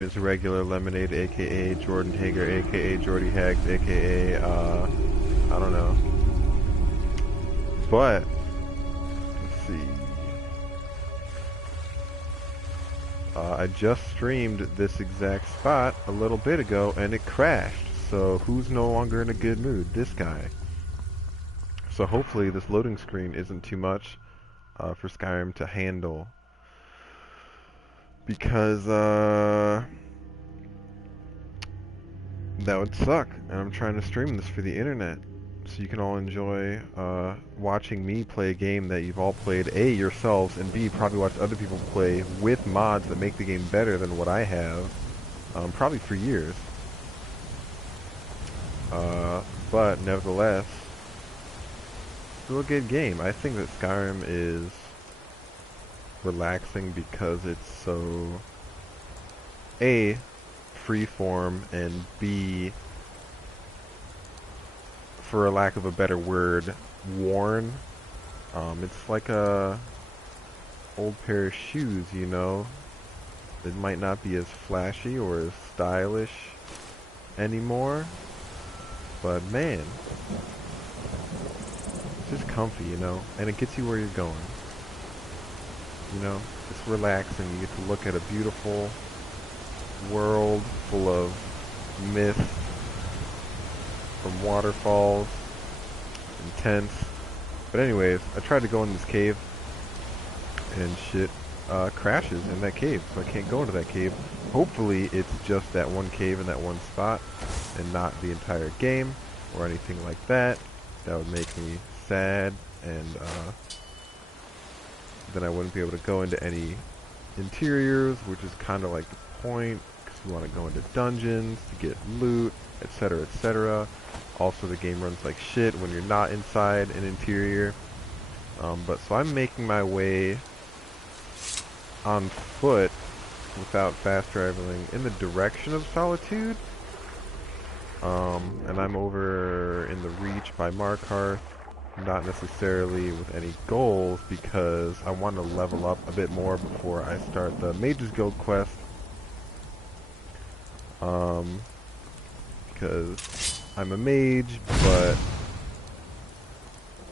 Is regular Lemonade, aka Jordan Hager, aka Jordy Hags, aka I don't know. But let's see. I just streamed this exact spot a little bit ago and it crashed. So who's no longer in a good mood? This guy. So hopefully this loading screen isn't too much for Skyrim to handle. Because that would suck, and I'm trying to stream this for the internet, so you can all enjoy watching me play a game that you've all played, A, yourselves, and B, probably watch other people play with mods that make the game better than what I have, probably for years. But nevertheless, still a good game. I think that Skyrim is relaxing because it's so, A, freeform, and B, for a lack of a better word, worn. It's like a old pair of shoes, you know. It might not be as flashy or as stylish anymore, but man, it's just comfy, you know, and it gets you where you're going. You know, it's relaxing. You get to look at a beautiful world full of myth from waterfalls and tents. But anyways, I tried to go in this cave and shit crashes in that cave, so I can't go into that cave. Hopefully it's just that one cave in that one spot and not the entire game or anything like that. That would make me sad, and then I wouldn't be able to go into any interiors, which is kind of like the point, because you want to go into dungeons to get loot, etc., etc. Also, the game runs like shit when you're not inside an interior. But so I'm making my way on foot without fast traveling in the direction of Solitude. And I'm over in the Reach by Markarth, not necessarily with any goals, because I want to level up a bit more before I start the Mages Guild quest. Because I'm a mage, but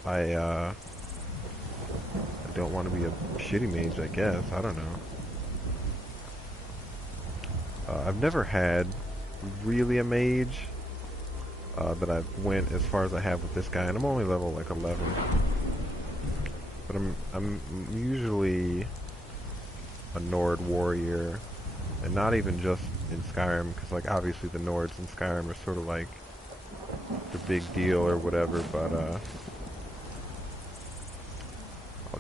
I don't want to be a shitty mage, I guess. I don't know. I've never had really a mage that I've went as far as I have with this guy, and I'm only level like 11. But I'm usually a Nord warrior, and not even just in Skyrim, because like obviously the Nords in Skyrim are sort of like the big deal or whatever, but I'll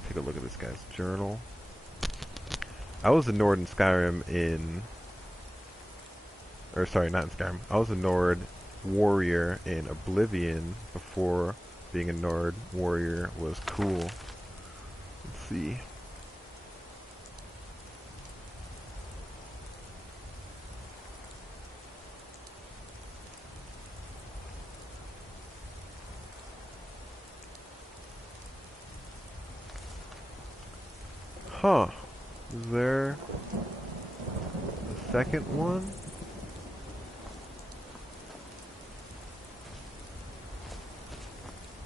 take a look at this guy's journal. I was a Nord in Skyrim or sorry, not in Skyrim. I was a Nord warrior in Oblivion before being a Nord warrior was cool. Let's see. Huh. Is there a second one?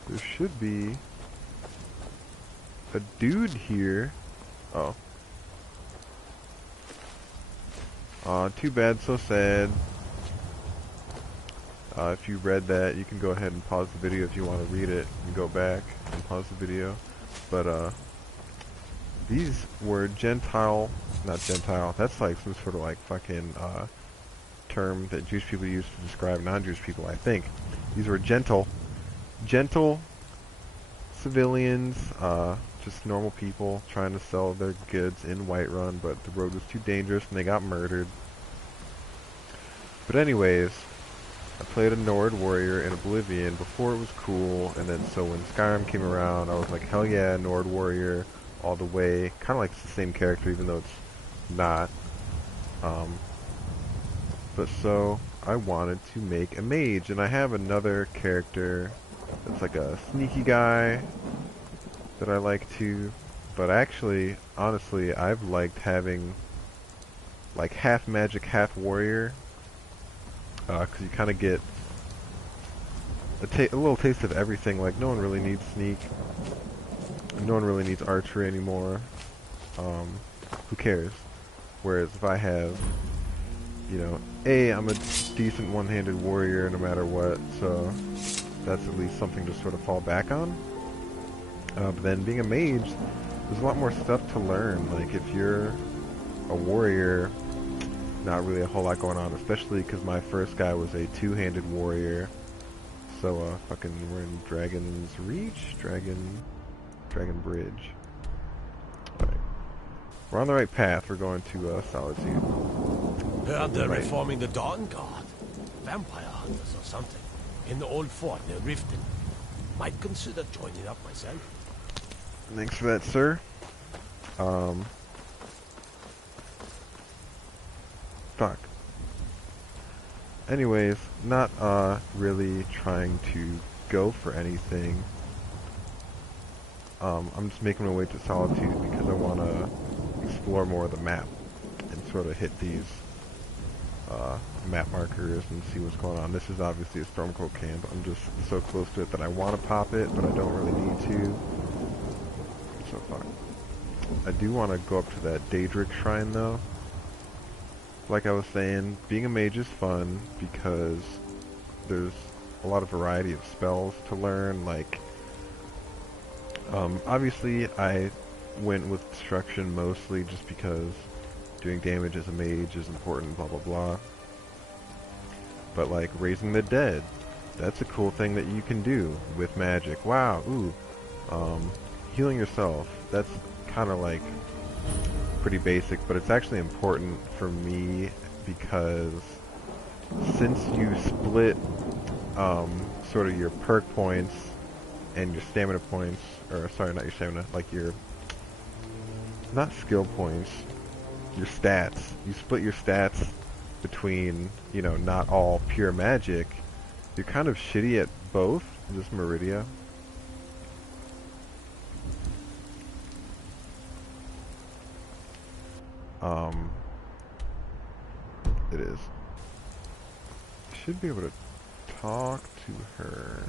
There should be a dude here. Oh. Aw, too bad, so sad. If you read that, you can go ahead and pause the video if you want to read it and go back and pause the video. But, these were not Gentile, that's like some sort of like fucking, term that Jewish people use to describe non-Jewish people, I think. These were gentle civilians, just normal people trying to sell their goods in Whiterun, but the road was too dangerous and they got murdered. But anyways, I played a Nord warrior in Oblivion before it was cool, and then so when Skyrim came around, I was like, hell yeah, Nord warrior all the way. Kind of like it's the same character, even though it's not. But so I wanted to make a mage, and I have another character that's like a sneaky guy that I like to. But actually, honestly, I've liked having like half magic, half warrior, because you kind of get a little taste of everything. Like, no one really needs sneak. No one really needs archery anymore. Who cares? Whereas if I have, you know, I'm a decent one-handed warrior no matter what, so that's at least something to sort of fall back on. But then being a mage, there's a lot more stuff to learn. Like, if you're a warrior, not really a whole lot going on, especially because my first guy was a two-handed warrior. So, fucking, we're in Dragon's Reach? Dragon Bridge. Alright. We're on the right path. We're going to, Solitude. Heard they're reforming the Dawn Guard. Vampire hunters or something. In the old fort near Riften. Might consider joining up myself. Thanks for that, sir. Fuck. Anyways, not really trying to go for anything. I'm just making my way to Solitude because I want to explore more of the map and sort of hit these map markers and see what's going on. This is obviously a Stormcloak camp. I'm just so close to it that I want to pop it, but I don't really need to. So fuck. I do want to go up to that Daedric shrine though. Like I was saying, being a mage is fun because there's a lot of variety of spells to learn. Like, obviously I went with destruction mostly just because doing damage as a mage is important, blah blah blah. But like raising the dead, that's a cool thing that you can do with magic. Wow, ooh. Healing yourself, that's kind of like pretty basic, but it's actually important for me because since you split sort of your perk points and your stamina points, or sorry, not your stamina, like your, not skill points, your stats, you split your stats between, you know, not all pure magic, you're kind of shitty at both. Is this Meridia? It is. Should be able to talk to her.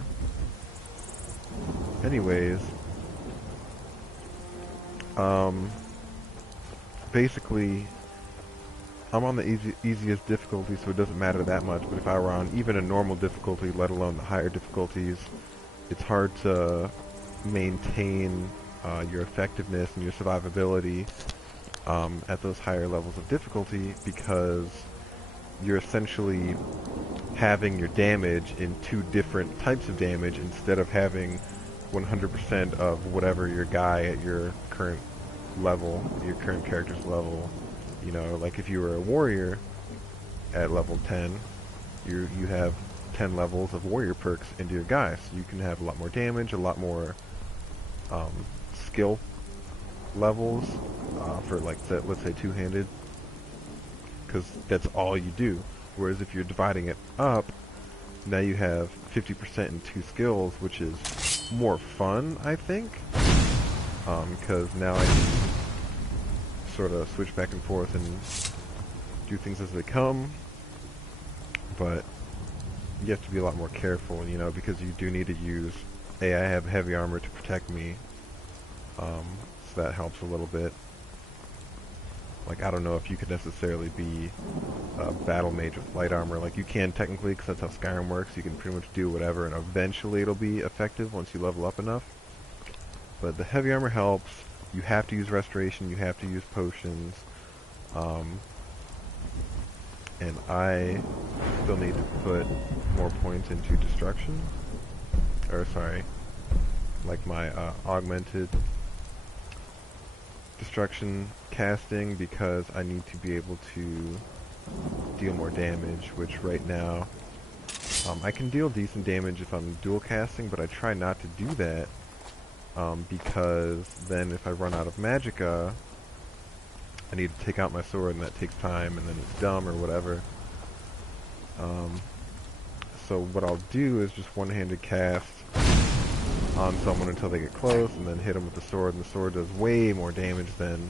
Anyways, basically, I'm on the easiest difficulty, so it doesn't matter that much, but if I were on even a normal difficulty, let alone the higher difficulties, it's hard to maintain your effectiveness and your survivability at those higher levels of difficulty, because you're essentially having your damage in two different types of damage instead of having 100% of whatever your guy at your current level, your current character's level. You know, like if you were a warrior at level 10, you have 10 levels of warrior perks into your guy, so you can have a lot more damage, a lot more skill levels for, like, let's say two-handed, because that's all you do. Whereas if you're dividing it up, now you have 50% in two skills, which is more fun, I think, because now I can sort of switch back and forth and do things as they come, but you have to be a lot more careful, you know, because you do need to use, I have heavy armor to protect me, so that helps a little bit. Like, I don't know if you could necessarily be a battle mage with light armor. Like, you can technically, because that's how Skyrim works. You can pretty much do whatever, and eventually it'll be effective once you level up enough. But the heavy armor helps. You have to use restoration. You have to use potions. And I still need to put more points into destruction. Or, sorry, like my augmented destruction casting, because I need to be able to deal more damage, which right now I can deal decent damage if I'm dual casting, but I try not to do that because then if I run out of magicka, I need to take out my sword, and that takes time, and then it's dumb or whatever. So what I'll do is just one-handed cast on someone until they get close, and then hit them with the sword, and the sword does way more damage than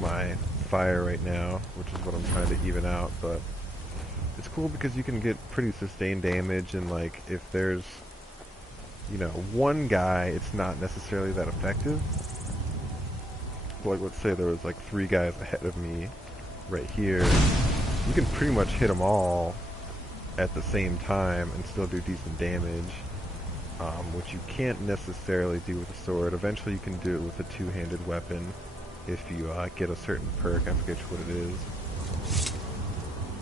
my fire right now, which is what I'm trying to even out, but it's cool because you can get pretty sustained damage, and like if there's, you know, one guy, it's not necessarily that effective. Like let's say there was like 3 guys ahead of me right here, you can pretty much hit them all at the same time and still do decent damage, which you can't necessarily do with a sword. Eventually you can do it with a two-handed weapon if you get a certain perk. I forget what it is.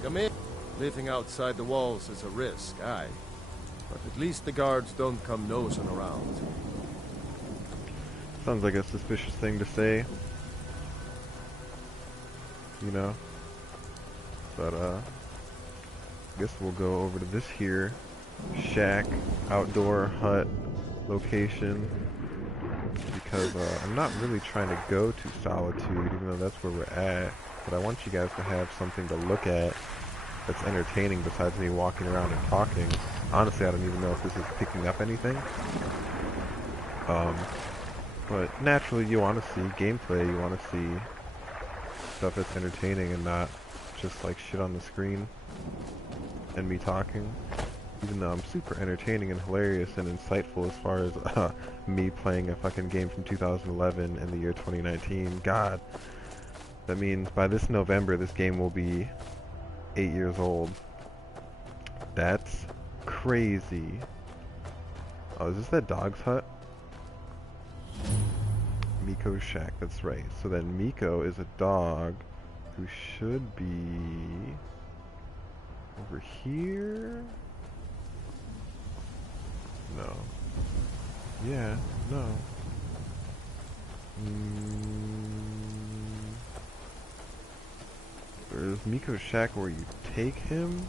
Come in. Living outside the walls is a risk, aye. But at least the guards don't come nosing around. Sounds like a suspicious thing to say, you know? But, I guess we'll go over to this here shack, outdoor hut location, because I'm not really trying to go to Solitude, even though that's where we're at, but I want you guys to have something to look at that's entertaining besides me walking around and talking. Honestly, I don't even know if this is picking up anything. But naturally you want to see gameplay, you want to see stuff that's entertaining and not just like shit on the screen and me talking. Even though I'm super entertaining and hilarious and insightful as far as me playing a fucking game from 2011 in the year 2019. God, that means by this November this game will be 8 years old. That's crazy. Oh, is this that dog's hut? Miko's shack, that's right. So then Miko is a dog who should be over here? No. Yeah, no. There's Miko's shack where you take him?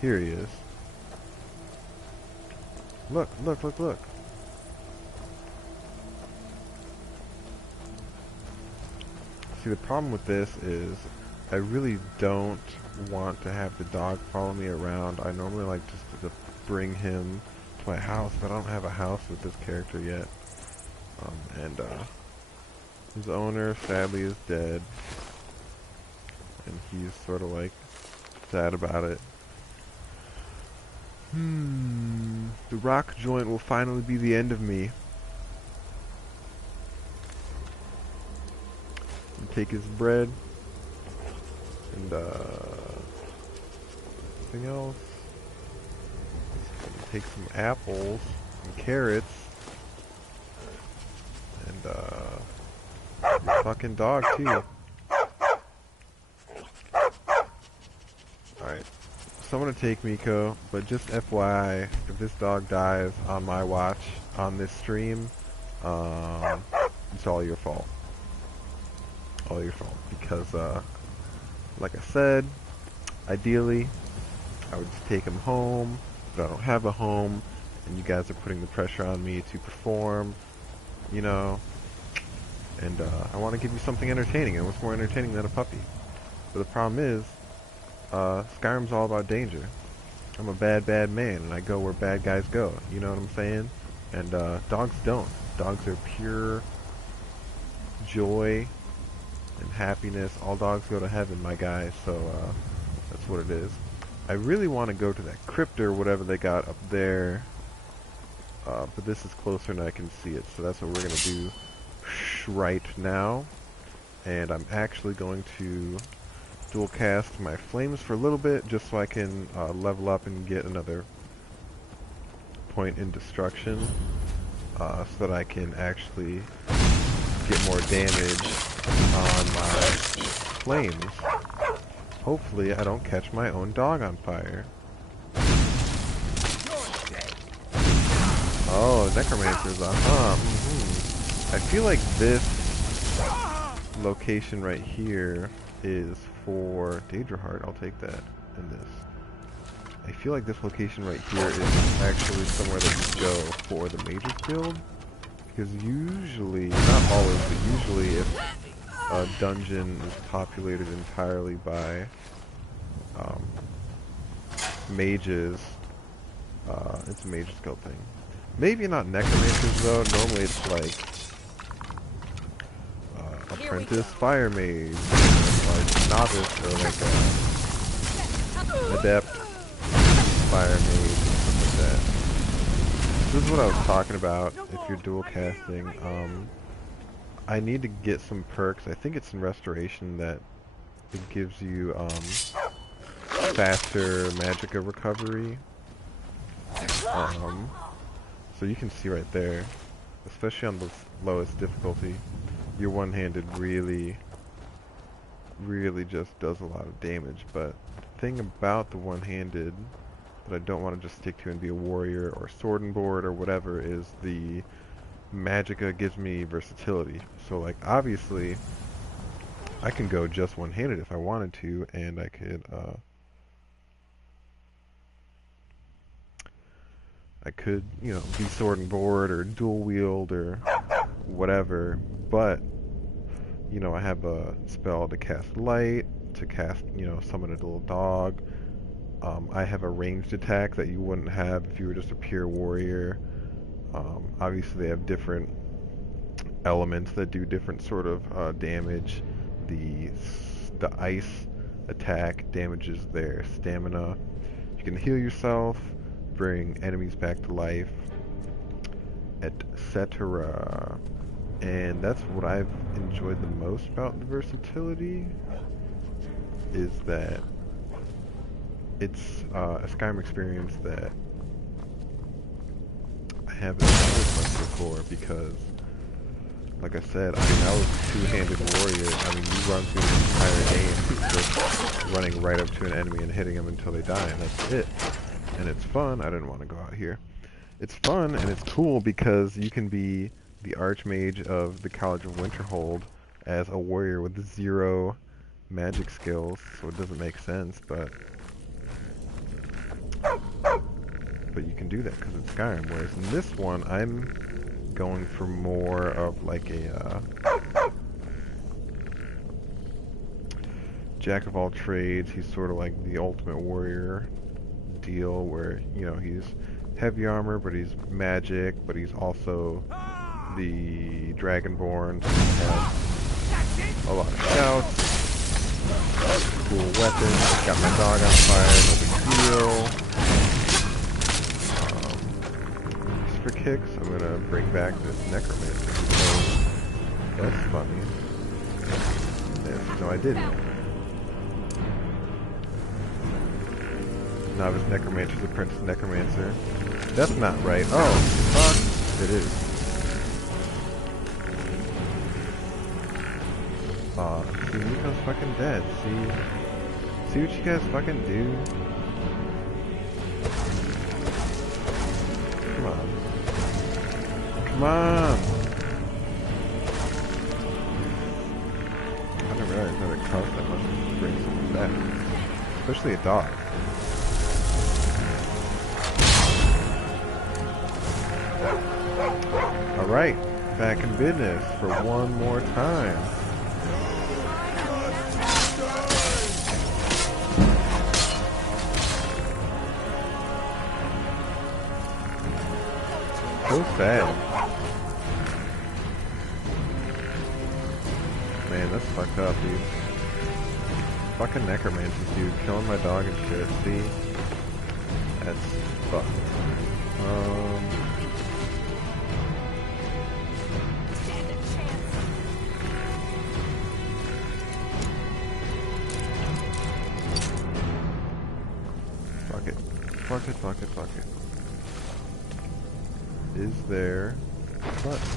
Here he is. Look, look, look, look. See, the problem with this is I really don't want to have the dog follow me around. I normally like just to bring him to my house, but I don't have a house with this character yet. And his owner sadly is dead, and he's sort of like sad about it. The rock joint will finally be the end of me. And take his bread and anything else. Take some apples and carrots and your fucking dog too. Alright. So I'm gonna take Miko, but just FYI, if this dog dies on my watch on this stream, it's all your fault. All your fault. Because, like I said, ideally, I would just take him home, but I don't have a home, and you guys are putting the pressure on me to perform, you know, and I want to give you something entertaining, and what's more entertaining than a puppy? But the problem is, Skyrim's all about danger. I'm a bad, bad man, and I go where bad guys go. You know what I'm saying? And dogs don't. Dogs are pure joy and happiness. All dogs go to heaven, my guy. So that's what it is. I really want to go to that crypt or whatever they got up there, but this is closer and I can see it. So that's what we're gonna do right now. And I'm actually going to dual cast my flames for a little bit just so I can level up and get another point in destruction, so that I can actually get more damage on my flames. Hopefully I don't catch my own dog on fire. Oh, Necromancer's on. I feel like this location right here is for Daedra Heart. I'll take that and this. I feel like this location right here is actually somewhere that you go for the Mage's Guild. Because usually, not always, but usually if a dungeon is populated entirely by mages, it's a Mage's Guild thing. Maybe not Necromancers though, normally it's like a apprentice fire mage, like novice or like a adept fire mage, something like that. This is what I was talking about. If you're dual casting, I need to get some perks. I think it's in restoration that it gives you faster magicka recovery. So you can see right there, especially on the lowest difficulty, your one-handed really just does a lot of damage. But the thing about the one-handed that I don't want to just stick to and be a warrior or sword and board or whatever is the magicka gives me versatility. So like obviously I can go just one-handed if I wanted to, and I could, you know, be sword and board or dual wield or whatever, but, you know, I have a spell to cast light, to cast, you know, summon a little dog. I have a ranged attack that you wouldn't have if you were just a pure warrior. Obviously they have different elements that do different sort of damage. The ice attack damages their stamina. You can heal yourself, bring enemies back to life, etc. And that's what I've enjoyed the most about the versatility, is that it's a Skyrim experience that I haven't had much before, because like I said, I mean, I was a two-handed warrior. I mean, you run through the entire game just running right up to an enemy and hitting them until they die, and that's it. And it's fun. I didn't want to go out here. It's fun and it's cool because you can be the Archmage of the College of Winterhold as a warrior with 0 magic skills, so it doesn't make sense, but you can do that because it's Skyrim. Whereas in this one, I'm going for more of like a jack of all trades. He's sort of like the ultimate warrior deal, where, you know, he's heavy armor, but he's magic, but he's also the Dragonborn, so he has a lot of shouts, cool weapons. Got my dog on fire, no big deal. Just for kicks, I'm gonna bring back this necromancer because that's funny. No, I didn't. Novice Necromancer's Apprentice Necromancer. That's not right. Oh, fuck. It is. Aw, see, Nico's fucking dead. See what you guys fucking do? Come on. Come on! I didn't realize that it cost that much to bring someone back. Especially a dog. Alright, back in business for one more time. So sad. Man, that's fucked up, dude. Fucking necromancers, dude. Killing my dog and shit. See? That's fucked. Fuck it. Is there a button?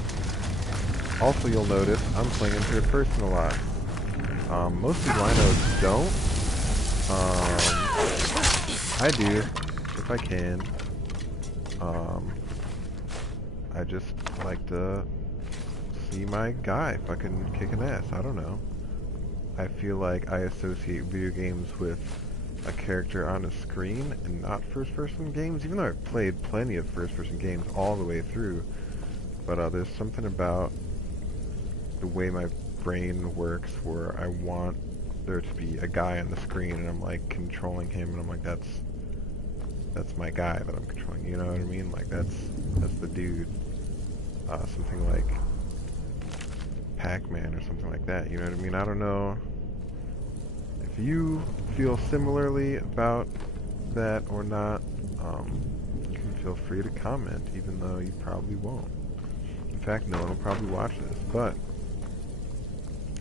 Also, you'll notice I'm playing in third person a lot. Most people I know don't. I do, if I can. I just like to see my guy fucking kicking ass. I don't know. I feel like I associate video games with a character on a screen and not first-person games, even though I've played plenty of first-person games all the way through. But there's something about the way my brain works where I want there to be a guy on the screen and I'm like controlling him, and I'm like, that's my guy that I'm controlling, you know what I mean? Like that's the dude. Something like Pac-Man or something like that. You know what I mean? I don't know if you feel similarly about that or not. You can feel free to comment, even though you probably won't. In fact, no one will probably watch this, but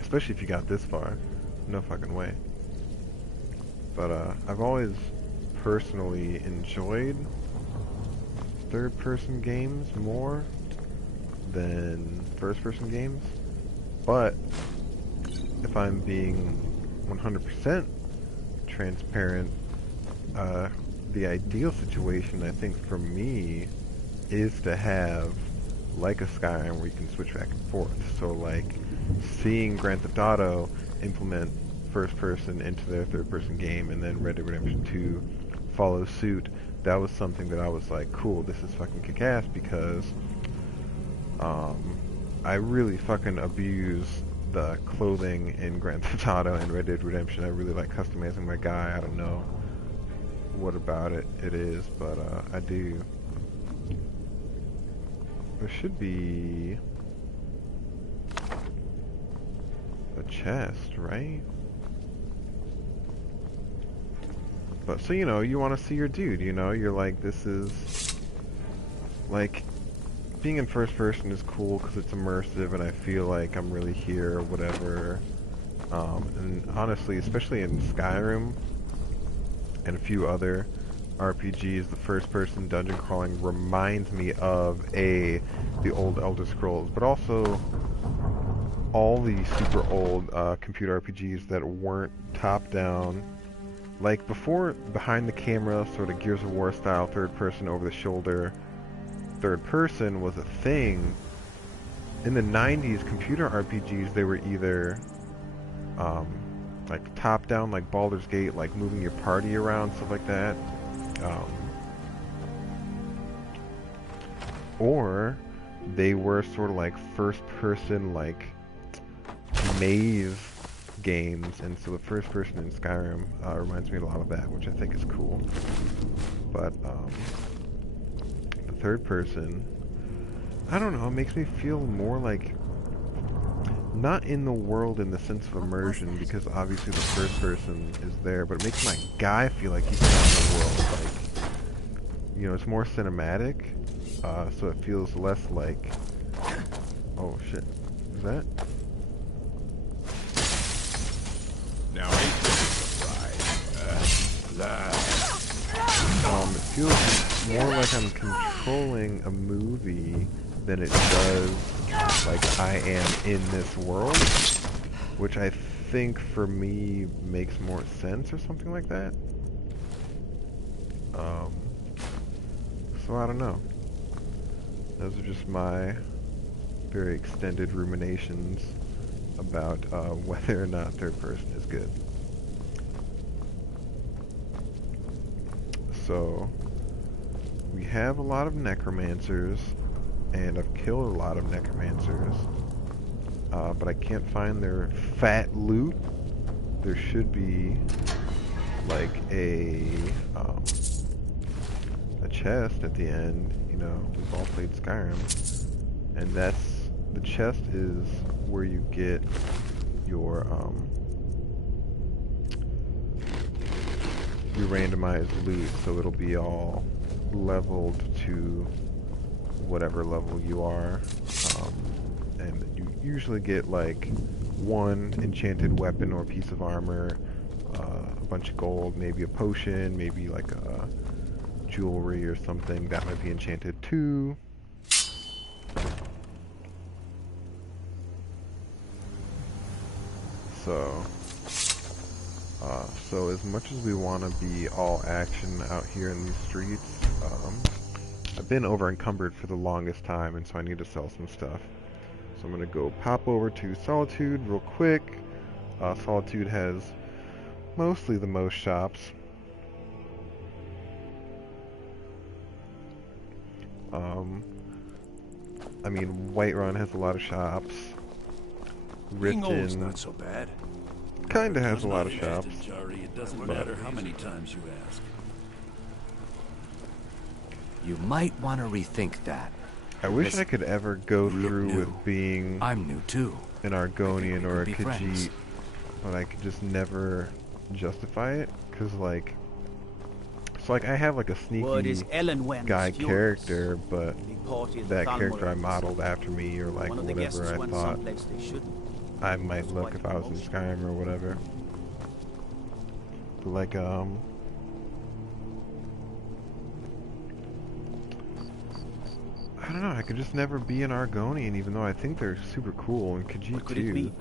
especially if you got this far, no fucking way. But I've always personally enjoyed third-person games more than first-person games. But if I'm being 100% transparent, the ideal situation, I think, for me, is to have like a Skyrim where you can switch back and forth. So, like, seeing Grand Theft Auto implement first-person into their third-person game, and then Red Dead Redemption 2 follow suit, that was something that I was like, cool, this is fucking kick-ass, because I really fucking abuse the clothing in Grand Theft Auto and Red Dead Redemption. I really like customizing my guy. I don't know what about it is, but I do. There should be a chest, right? But so, you know, you want to see your dude, you know, you're like, this is like, being in first person is cool because it's immersive and I feel like I'm really here or whatever. And honestly, especially in Skyrim and a few other RPGs, the first person dungeon crawling reminds me of the old Elder Scrolls, but also all the super old computer RPGs that weren't top down. Like before, behind the camera, sort of Gears of War style, third person over the shoulder, third person was a thing. In the 90s, computer RPGs, they were either like top down, like Baldur's Gate, like moving your party around, stuff like that, or they were sort of like first person, like maze games, and so the first person in Skyrim reminds me a lot of that, which I think is cool. But the third person, I don't know, it makes me feel more like not in the world in the sense of immersion, because obviously the first person is there, but it makes my guy feel like he's not in the world. Like, you know, it's more cinematic, so it feels less like, oh shit, is that? Now ain't this a ride? It feels more like I'm controlling a movie than it does like I am in this world, which I think for me makes more sense or something like that. So I don't know. Those are just my very extended ruminations about whether or not third person is good. So we have a lot of necromancers, and I've killed a lot of necromancers, but I can't find their fat loot. There should be like a chest at the end. You know, we've all played Skyrim, and the chest is where you get your randomized loot, so it'll be all leveled to whatever level you are, and you usually get like one enchanted weapon or piece of armor, a bunch of gold, maybe a potion, maybe like a jewelry or something that might be enchanted too. So as much as we want to be all action out here in these streets, I've been over encumbered for the longest time, and so I need to sell some stuff. So I'm gonna go pop over to Solitude real quick. Solitude has mostly the most shops. I mean, Whiterun has a lot of shops. Ringol's Riften not so bad. kinda has a lot of shops. It doesn't matter how many times you ask. You might want to rethink that. I wish I could ever go through with being I'm new too. an Argonian or a be friends. Khajiit, but I could just never justify it, cause like, so like I have like a Word is sneaky Ellen Wen guy is furious. character, but Reported that character I Thalmor. modeled after me, or like One of the guests whatever I went thought someplace they shouldn't. I might look if I was in Skyrim or whatever. But like, I don't know, I could just never be an Argonian, even though I think they're super cool, and Khajiit Could it too. be?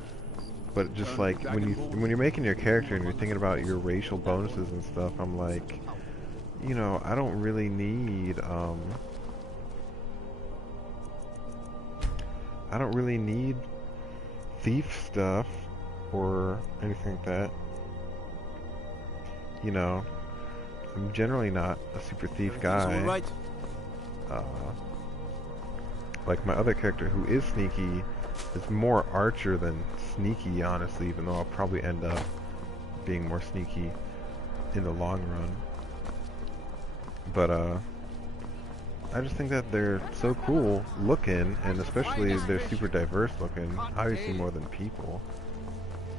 But just like when you're making your character and you're thinking about your racial bonuses and stuff, I'm like, you know, I don't really need thief stuff or anything like that. You know, I'm generally not a super thief guy. All right. Uh, like my other character who is sneaky is more archer than sneaky, honestly, even though I'll probably end up being more sneaky in the long run. But I just think that they're so cool looking, and especially they're super diverse looking, obviously more than people.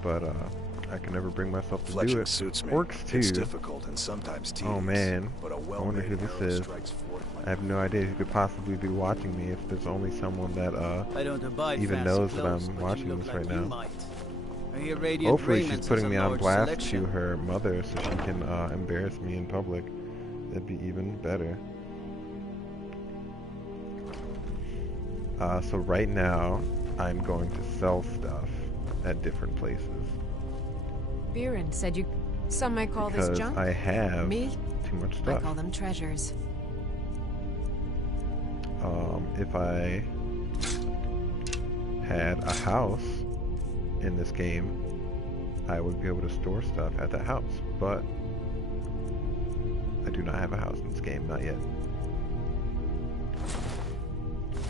But I can never bring myself to do Fletching it. suits me. Orcs too. It's difficult and sometimes tedious. Oh man, but a I wonder well-made who this arrow is. strikes forth like I have no idea who could possibly be watching me if there's only someone that I don't abide even fancy knows that clothes, I'm but watching you look this like right you now. might. I hear radiant Hopefully she's raiment is putting a me on large blast selection. to her mother so she can embarrass me in public. That'd be even better. So right now, I'm going to sell stuff at different places. Biren said you... Some might call this Because junk. I have Me? too much I stuff. call them treasures. If I had a house in this game, I would be able to store stuff at the house, but I do not have a house in this game, not yet.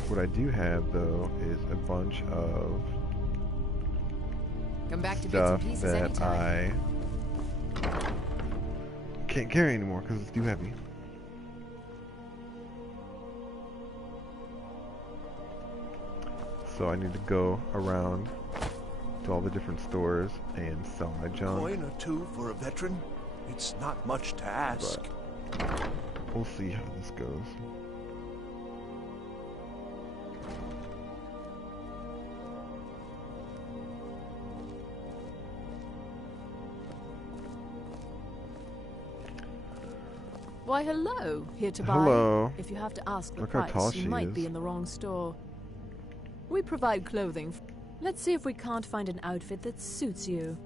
What I do have, though, is a bunch of Come back to bits stuff and pieces that anytime. I can't carry anymore because it's too heavy. So I need to go around to all the different stores and sell my junk. coin or two for a veteran? It's not much to ask. But we'll see how this goes. Why, hello. Here to buy. Hello. If you have to ask the Look how tall price, she you might is. be in the wrong store. We provide clothing. Let's see if we can't find an outfit that suits you.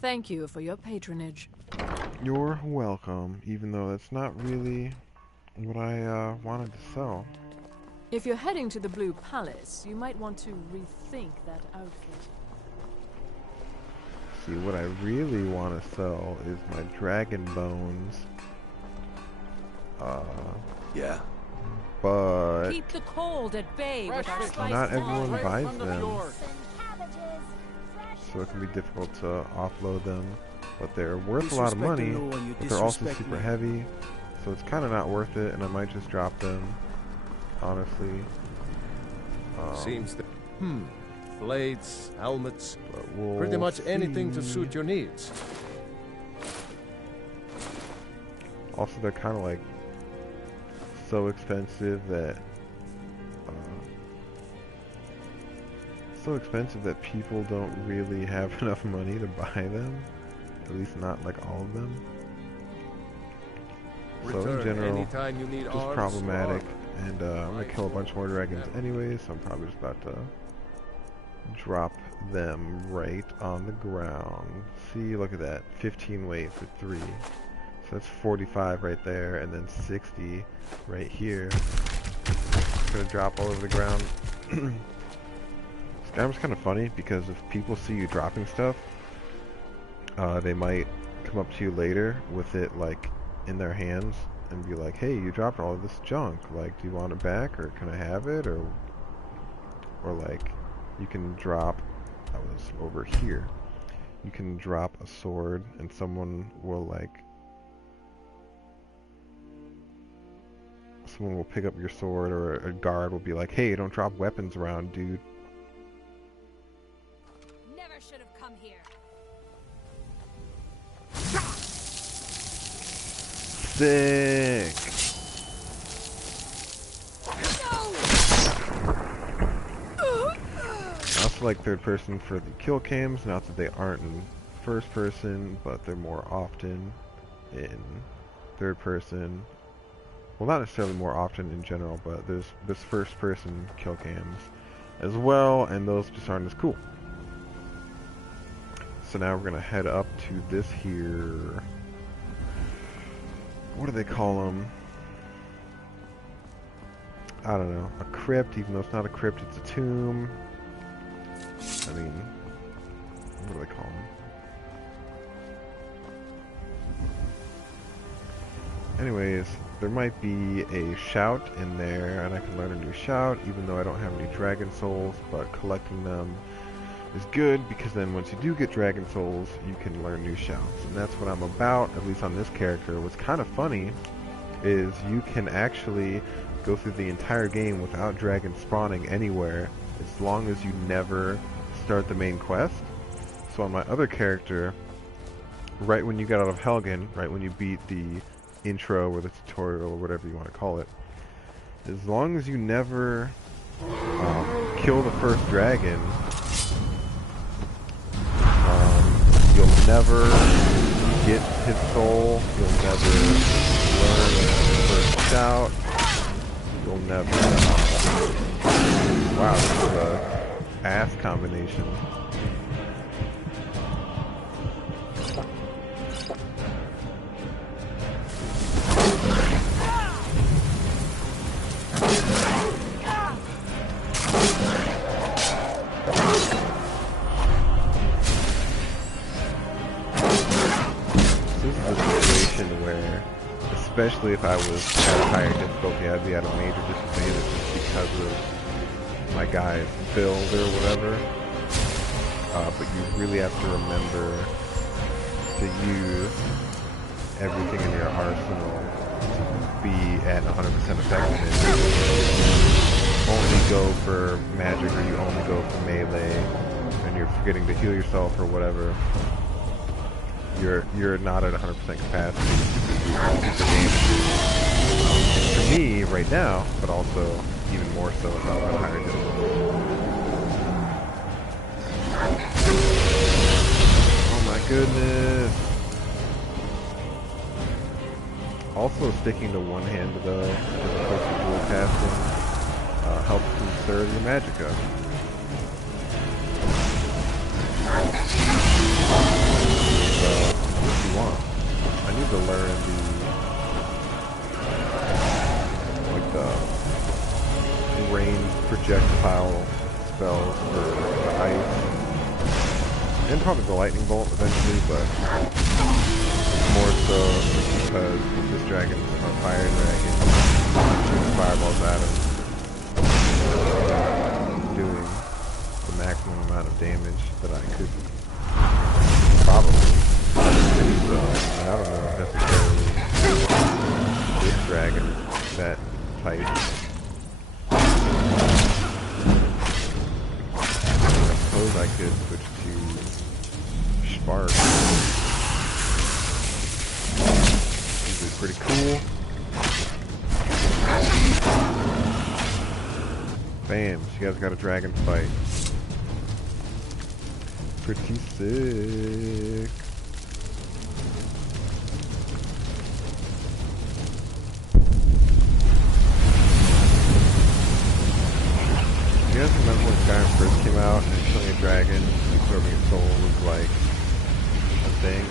Thank you for your patronage. You're welcome, even though that's not really what I wanted to sell. If you're heading to the Blue Palace, you might want to rethink that outfit. See, what I really want to sell is my dragon bones. Yeah. But Keep the cold at bay with our spice. not everyone Right buys from the them, fjord. so it can be difficult to offload them. But they're worth a lot of Disrespect money, the law and you but they're also disrespect super me. heavy, so it's kind of not worth it, and I might just drop them, honestly. Seems that... Blades, helmets, But we'll pretty much anything to see. suit your needs. Also, they're kind of like so expensive that people don't really have enough money to buy them. At least not like all of them. So in Return general, anytime you need just arms or problematic. armor. And I'm gonna kill a bunch more dragons anyways, so I'm probably just about to drop them right on the ground. See, look at that, 15 weight for 3. So that's 45 right there, and then 60 right here. It's gonna drop all over the ground. Skyrim's kind of funny because if people see you dropping stuff, they might come up to you later with it like in their hands and be like, "Hey, you dropped all of this junk. Like, do you want it back, or can I have it, or or like you can drop, I was over here, you can drop a sword and someone will pick up your sword, or a guard will be like, hey, don't drop weapons around, dude. Never should have come here. Sick! I also like third person for the kill cams, not that they aren't in first person, but they're more often in third person. Well, not necessarily more often in general, but there's this first person kill cams as well, and those just aren't as cool. So now we're gonna head up to this here, what do they call them? I don't know, a crypt, even though it's not a crypt, it's a tomb. I mean, what do they call them? Anyways, there might be a shout in there, and I can learn a new shout, even though I don't have any dragon souls, but collecting them is good, because then once you do get dragon souls, you can learn new shouts. And that's what I'm about, at least on this character. What's kind of funny is you can actually go through the entire game without dragons spawning anywhere, as long as you never start the main quest. So on my other character, right when you get out of Helgen, right when you beat the intro or the tutorial or whatever you want to call it, as long as you never kill the first dragon, you'll never get his soul, you'll never learn the first shout, you'll never wow, this is a ass combination. Where, especially if I was at a higher difficulty, I'd be at a major disadvantage just because of my guy's build or whatever. But you really have to remember to use everything in your arsenal to be at 100% effectiveness. Only go for magic, or you only go for melee, and you're forgetting to heal yourself or whatever. You're not at 100% capacity. For me, right now, but also even more so if I'm at higher difficulty. Oh my goodness! Also, sticking to one hand though, as opposed to dual casting, helps conserve your magicka. What you want. I need to learn the ranged projectile spells for the ice, and probably the lightning bolt eventually, but more so because this dragon is a fire dragon. I'm shooting fireballs at him, doing the maximum amount of damage that I could probably. So, I don't know necessarily this dragon that type. I suppose I could switch to Spark. This is pretty cool. Bam, she guys got a dragon fight. Pretty sick. You guys remember when Skyrim first came out and killing a dragon, absorbing its soul was like a thing?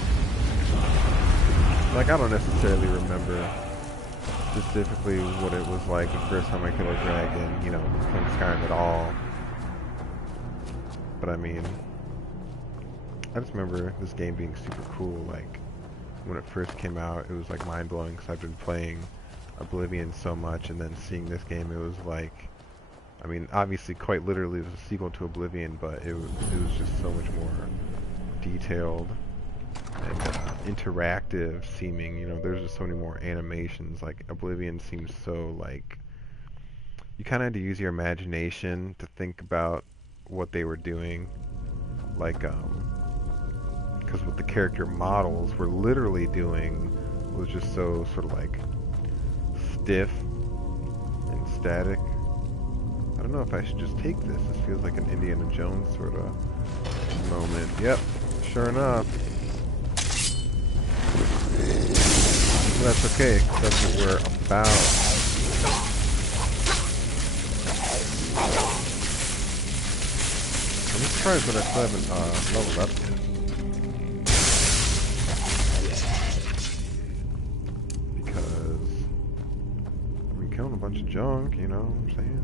Like, I don't necessarily remember specifically what it was like the first time I killed a dragon, you know, playing Skyrim at all. But I mean, I just remember this game being super cool. Like, when it first came out, it was like mind-blowing because I've been playing Oblivion so much, and then seeing this game, it was like I mean, obviously, quite literally, it was a sequel to Oblivion, but it was just so much more detailed and interactive seeming. You know, there's just so many more animations. Like Oblivion seems so like you kind of had to use your imagination to think about what they were doing. Like, because what the character models were literally doing was just so sort of like stiff and static. I don't know if I should just take this. This feels like an Indiana Jones sort of moment. Yep, sure enough. Well, that's okay, 'cause that's what we're about. I'm surprised that I still haven't leveled up yet. Because I've been killing a bunch of junk, you know what I'm saying?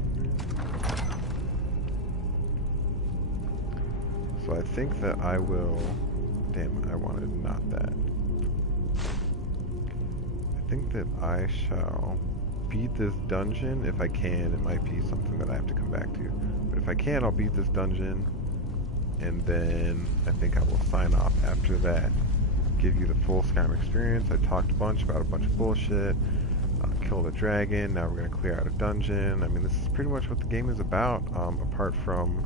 So I think that I will... Damn, I wanted not that. I think that I shall beat this dungeon if I can. It might be something that I have to come back to. But if I can, I'll beat this dungeon. And then I think I will sign off after that. Give you the full Skyrim experience. I talked a bunch about a bunch of bullshit. Killed a dragon. Now we're going to clear out a dungeon. I mean, this is pretty much what the game is about, apart from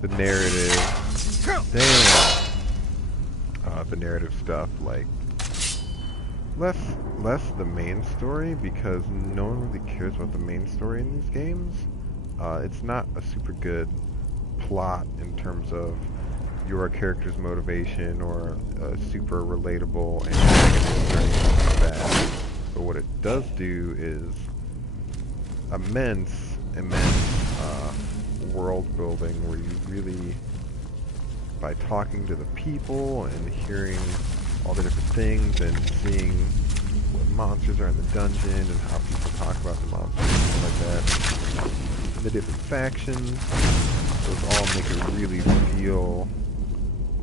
the narrative. Damn. The narrative stuff, like less the main story, because no one really cares about the main story in these games. It's not a super good plot in terms of your character's motivation or a super relatable antagonist or anything like that. But what it does do is immense world building, where you really, by talking to the people and hearing all the different things and seeing what monsters are in the dungeon and how people talk about the monsters and stuff like that, the different factions, those all make it really feel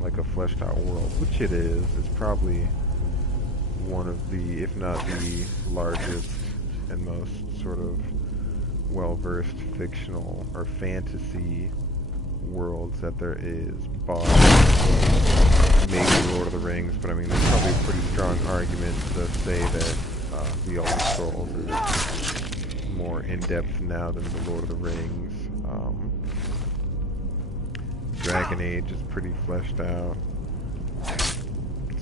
like a fleshed out world, which it is. It's probably one of the, if not the largest and most sort of well-versed fictional or fantasy worlds that there is, bar maybe Lord of the Rings. But I mean, there's probably a pretty strong argument to say that the Elder Scrolls is more in-depth now than the Lord of the Rings. Dragon Age is pretty fleshed out.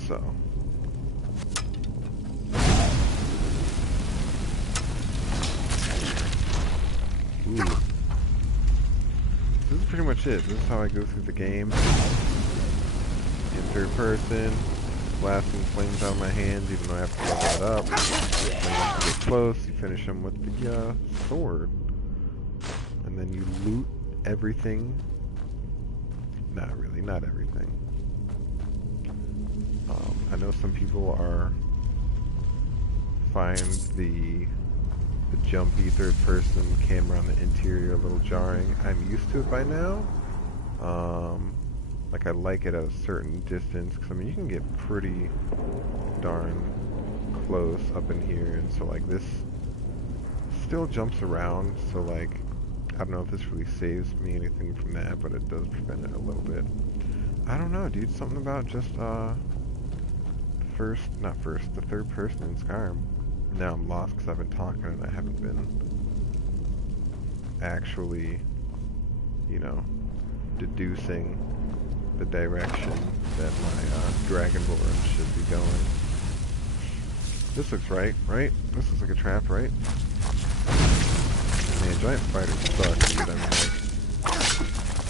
So ooh. This is pretty much it. This is how I go through the game. In third person, blasting flames out of my hands, even though I have to level that up. When you get close, you finish them with the sword. And then you loot everything. Not really, not everything. I know some people find the jumpy third-person camera on the interior a little jarring. I'm used to it by now. Like, I like it at a certain distance, because I mean, you can get pretty darn close up in here, and so like this still jumps around, so like I don't know if this really saves me anything from that, but it does prevent it a little bit. I don't know, dude. Something about just the third person in Skyrim. Now I'm lost because I've been talking and I haven't been actually, you know, deducing the direction that my Dragonborn should be going. This looks right? This looks like a trap, right? Man, giant spiders suck, dude. I mean, like,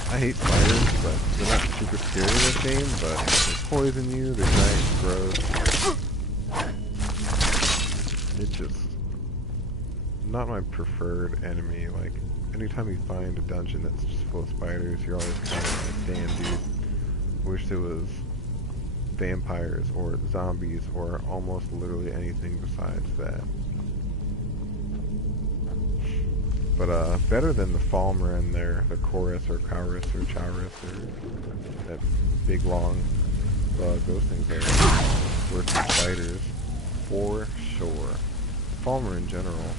I hate spiders, but they're not super scary in this game, but they poison you, they're giant, gross. It's just not my preferred enemy. Like, anytime you find a dungeon that's just full of spiders, you're always kind of like, damn, dude, wish there was vampires or zombies or almost literally anything besides that. But better than the Falmer and the Chorus or Chaurus or that big long bug. Those things are worse than spiders for sure. Falmer in general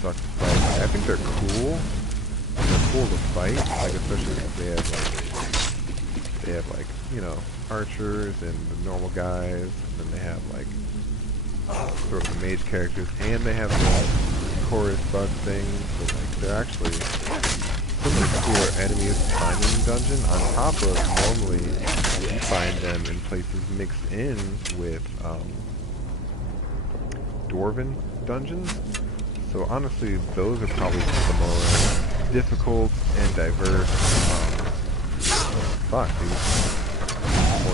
suck to fight. I think they're cool, cool to fight, like especially if they have like, you know, archers and the normal guys, and then they have like sort of the mage characters, and they have the chorus bug thing, so like they're actually some of the cooler enemies to find in the dungeon, on top of normally you find them in places mixed in with dwarven dungeons. So honestly, those are probably the more difficult and diverse, more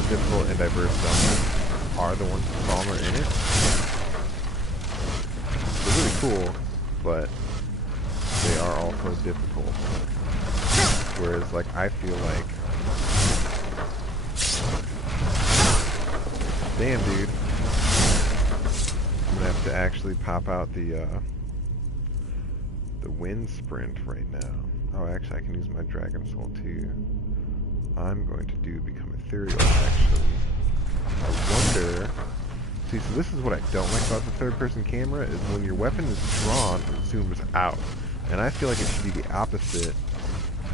difficult and diverse dungeons are the ones with Palmer in it. They're really cool, but they are also difficult. Whereas, like, I feel like, damn, dude, I'm gonna have to actually pop out the wind sprint right now. Oh, actually, I can use my Dragon Soul too. I'm going to do become ethereal, actually. I wonder... See, so this is what I don't like about the third-person camera, is when your weapon is drawn, it zooms out. And I feel like it should be the opposite,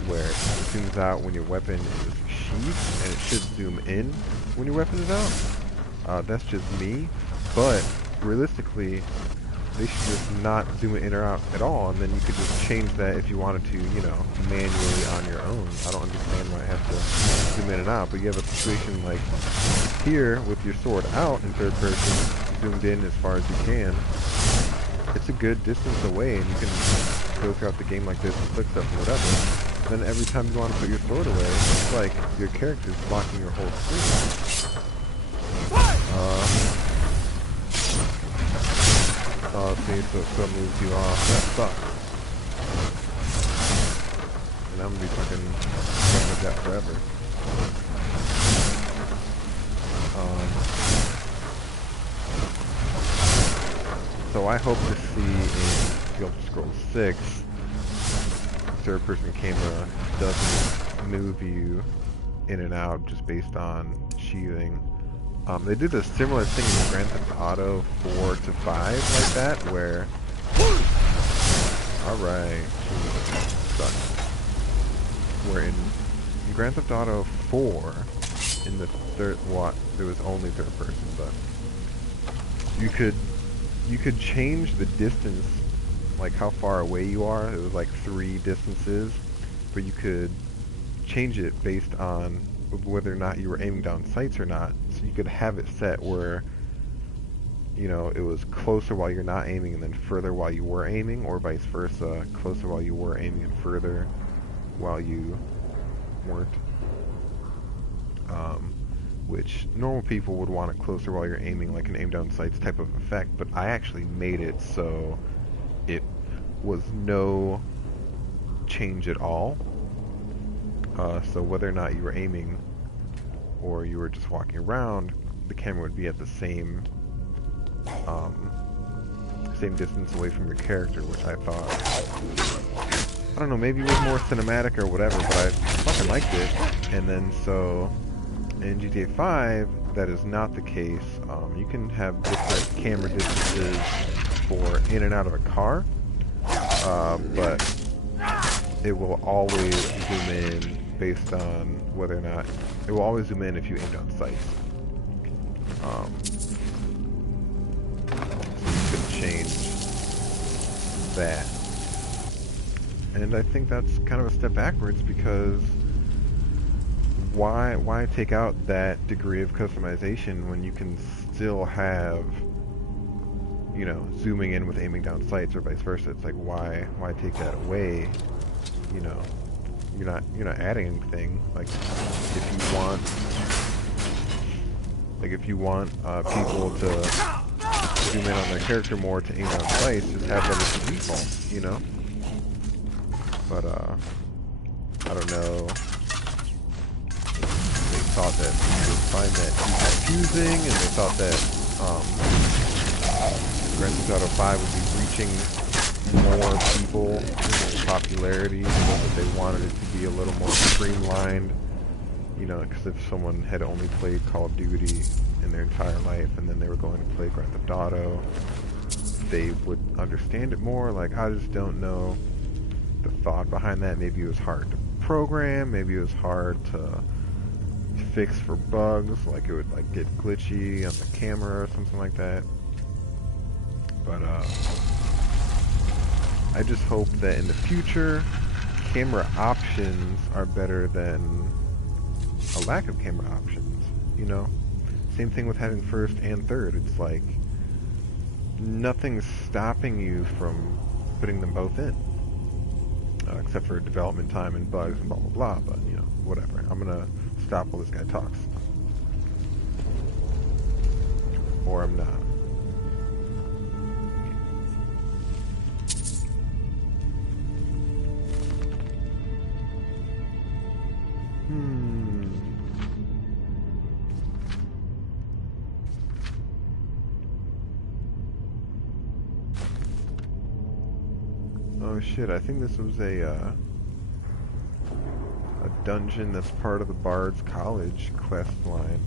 where it zooms out when your weapon is sheathed, and it should zoom in when your weapon is out. That's just me, but realistically, they should just not zoom it in or out at all, and then you could just change that if you wanted to, you know, manually on your own. I don't understand why I have to zoom in and out, but you have a situation like here with your sword out in third person, zoomed in as far as you can. It's a good distance away, and you can go throughout the game like this and click stuff or whatever. Then every time you want to put your sword away, it's like your character's blocking your whole screen. Oh, see, so it still moves you off. That sucks. And I'm gonna be fucking stuck with that forever. So I hope to see in The Elder Scrolls 6, third-person camera doesn't move you in and out just based on sheathing. They did a similar thing in Grand Theft Auto 4 to 5 like that, where... Alright. Where in Grand Theft Auto 4, in the there was only third person, but you could change the distance, like how far away you are. It was like 3 distances, but you could change it based on whether or not you were aiming down sights or not. So you could have it set where, you know, it was closer while you're not aiming and then further while you were aiming, or vice versa, closer while you were aiming and further while you weren't. Which normal people would want it closer while you're aiming, like an aim down sights type of effect, but I actually made it so it was no change at all. So whether or not you were aiming or you were just walking around, the camera would be at the same same distance away from your character, which I thought, I don't know, maybe it was more cinematic or whatever, but I fucking liked it. And then so in GTA 5, that is not the case. You can have different camera distances for in and out of a car, but it will always zoom in based on whether or not... It will always zoom in if you aim down sights. So you could change that. And I think that's kind of a step backwards, because why take out that degree of customization when you can still have, you know, zooming in with aiming down sights, or vice versa? It's like, why take that away? You know, you're not adding anything. Like, if you want people to zoom in on their character more to aim down sights, just have that as the default, you know? But I don't know. They thought that people would find that confusing, and they thought that Grand Theft Auto 5 would be reaching more people in popularity, so that they wanted it to be a little more streamlined. You know, because if someone had only played Call of Duty in their entire life, and then they were going to play Grand Theft Auto, they would understand it more. Like, I just don't know the thought behind that. Maybe it was hard to program, maybe it was hard to fix for bugs, like it would like get glitchy on the camera or something like that. But I just hope that in the future camera options are better than a lack of camera options, you know? Same thing with having first and third. It's like nothing's stopping you from putting them both in. Except for development time and bugs and blah blah blah, but you know, whatever. I'm gonna stop while this guy talks. Or I'm not. Oh shit, I think this was a dungeon that's part of the Bard's College quest line,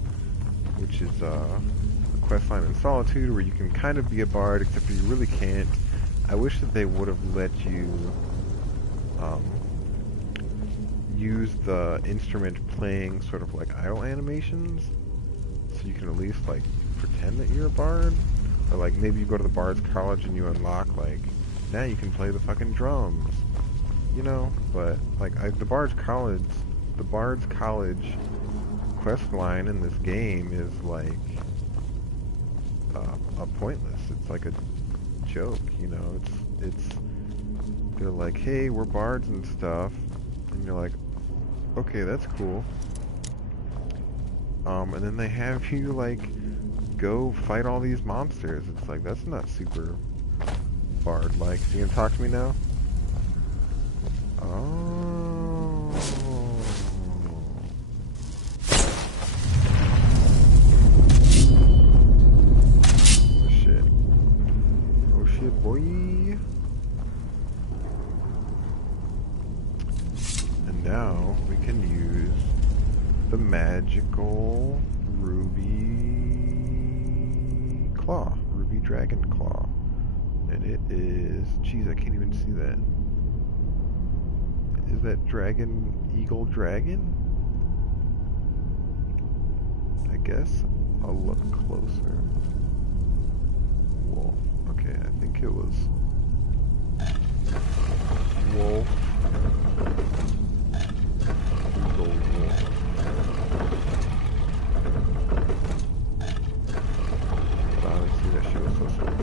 which is a quest line in Solitude where you can kind of be a bard, except for you really can't. I wish that they would have let you use the instrument playing sort of like idle animations, so you can at least like pretend that you're a bard, or like maybe you go to the Bard's College and you unlock like now you can play the fucking drums, you know. But like the Bard's College quest line in this game is like pointless. It's like a joke, you know. It's they're like, hey, we're bards and stuff, and you're like, okay, that's cool. And then they have you like go fight all these monsters. It's like, that's not super bard-like. So you gonna talk to me now? Oh. Oh shit. Oh shit, boy. And now we can use the magical ruby claw. Ruby dragon claw. And it is... Jeez, I can't even see that. Is that dragon... Eagle dragon? I guess I'll look closer. Wolf. Okay, I think it was... Wolf. Eagle wolf. Wow, I see that shit was so small.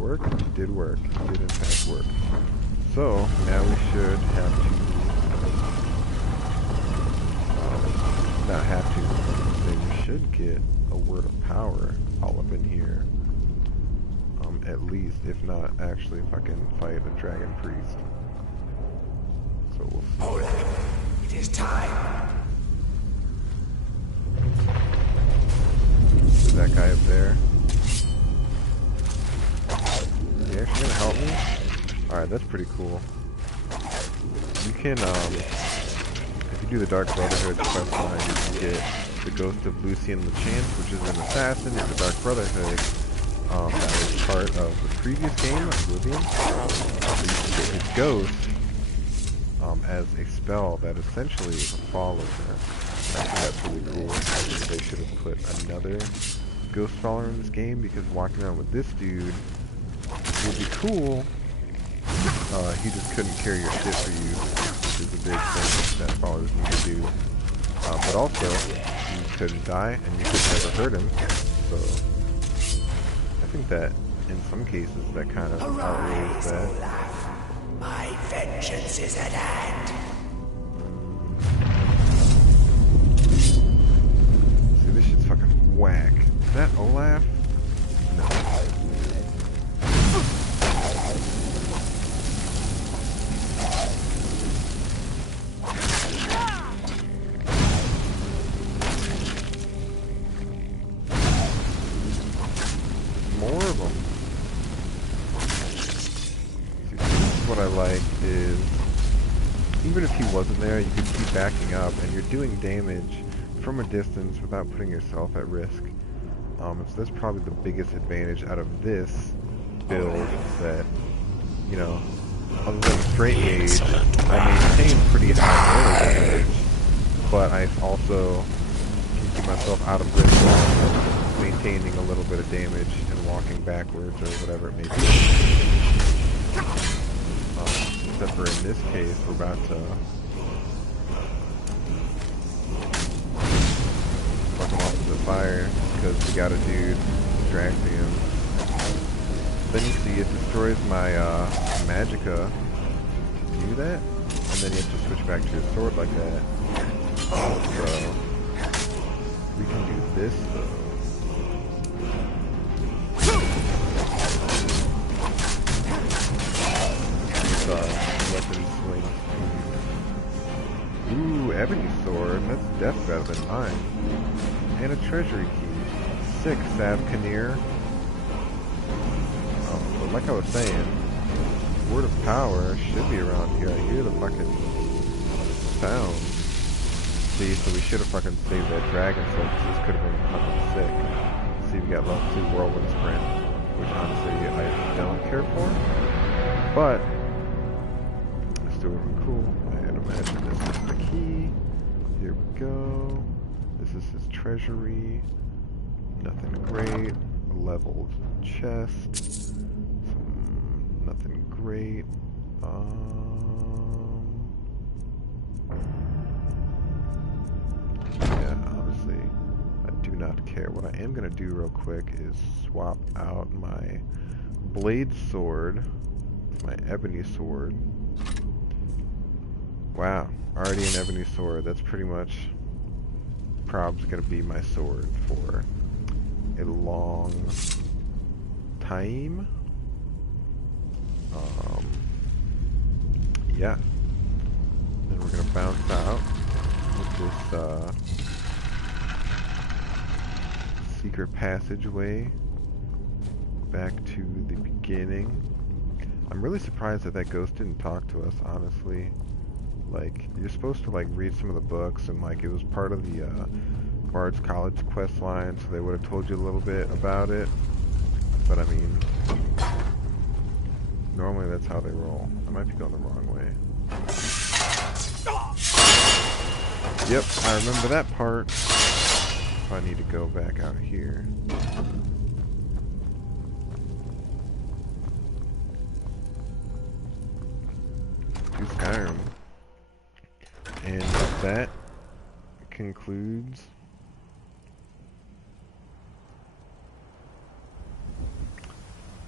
Work? It did work. It did in fact work. So, now we should have to... not have to, we should get a word of power all up in here. At least, if not actually fucking fight a dragon priest. So we'll see. Hold it. It is time. Is that guy up there? You actually gonna help me? Alright, that's pretty cool. You can, if you do the Dark Brotherhood quest line, you can get the Ghost of Lucian LeChance, which is an assassin in the Dark Brotherhood. That was part of the previous game, Oblivion. So you can get his ghost, as a spell that essentially is a follower. I think that's really cool. I think they should have put another ghost follower in this game, because walking around with this dude would be cool. He just couldn't carry your shit for you, which is a big thing that followers need to do. But also, you couldn't die, and you could never hurt him. So, I think that in some cases that kind of outweighs that. Olaf. My vengeance is at hand. See, this shit's fucking whack. Is that Olaf? No. More of them. See, what I like is, even if he wasn't there, you could keep backing up, and you're doing damage from a distance without putting yourself at risk. So that's probably the biggest advantage out of this build, that, you know, other than straight mage, I maintain pretty high melee damage, but I also can keep myself out of risk while maintaining a little bit of damage and walking backwards or whatever it may be. Except for in this case, we're about to fuck him off with the fire because we got a dude distracting him. Then you see it destroys my magicka to do that, and then you have to switch back to your sword like that. So we can do this though. Weapon swing. Ooh, ebony sword. That's definitely better than mine. And a treasury key. 6 Sav Kinnear. But like I was saying, Word of Power should be around here. I hear the fucking sound. See, so we should have fucking saved that dragon sword, because this could have been fucking sick. See, we got level 2 Whirlwind Sprint, which honestly I don't care for. But it's still really cool. And imagine this is the key. Here we go. This is his treasury. Nothing great. A leveled chest. Nothing great. Yeah, honestly, I do not care. What I am gonna do real quick is swap out my blade sword with my ebony sword. Wow, already an ebony sword. That's pretty much probably gonna be my sword for a long time. Yeah. Then we're gonna bounce out with this secret passageway back to the beginning. I'm really surprised that that ghost didn't talk to us, honestly. Like, you're supposed to like read some of the books, and like it was part of the Bard's College quest line, so they would have told you a little bit about it. But I mean, normally that's how they roll. I might be going the wrong way. Yep, I remember that part. If I need to go back out here. To Skyrim. And that concludes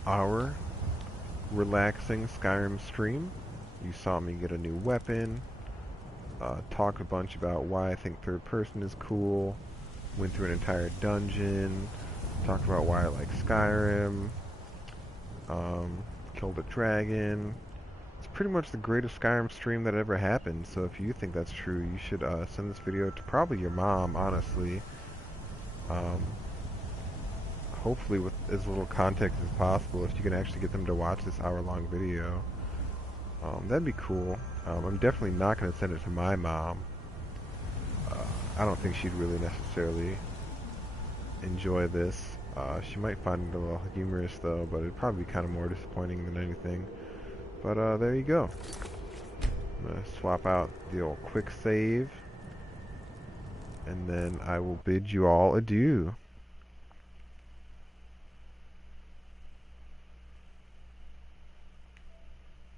our relaxing Skyrim stream. You saw me get a new weapon, talk a bunch about why I think third person is cool, went through an entire dungeon, talked about why I like Skyrim, killed a dragon. It's pretty much the greatest Skyrim stream that ever happened, so if you think that's true, you should send this video to probably your mom, honestly. Hopefully with as little context as possible, if you can actually get them to watch this hour-long video. That'd be cool. I'm definitely not going to send it to my mom. I don't think she'd really necessarily enjoy this. She might find it a little humorous though, but it'd probably be kind of more disappointing than anything. But there you go. I'm going to swap out the old quick save, and then I will bid you all adieu.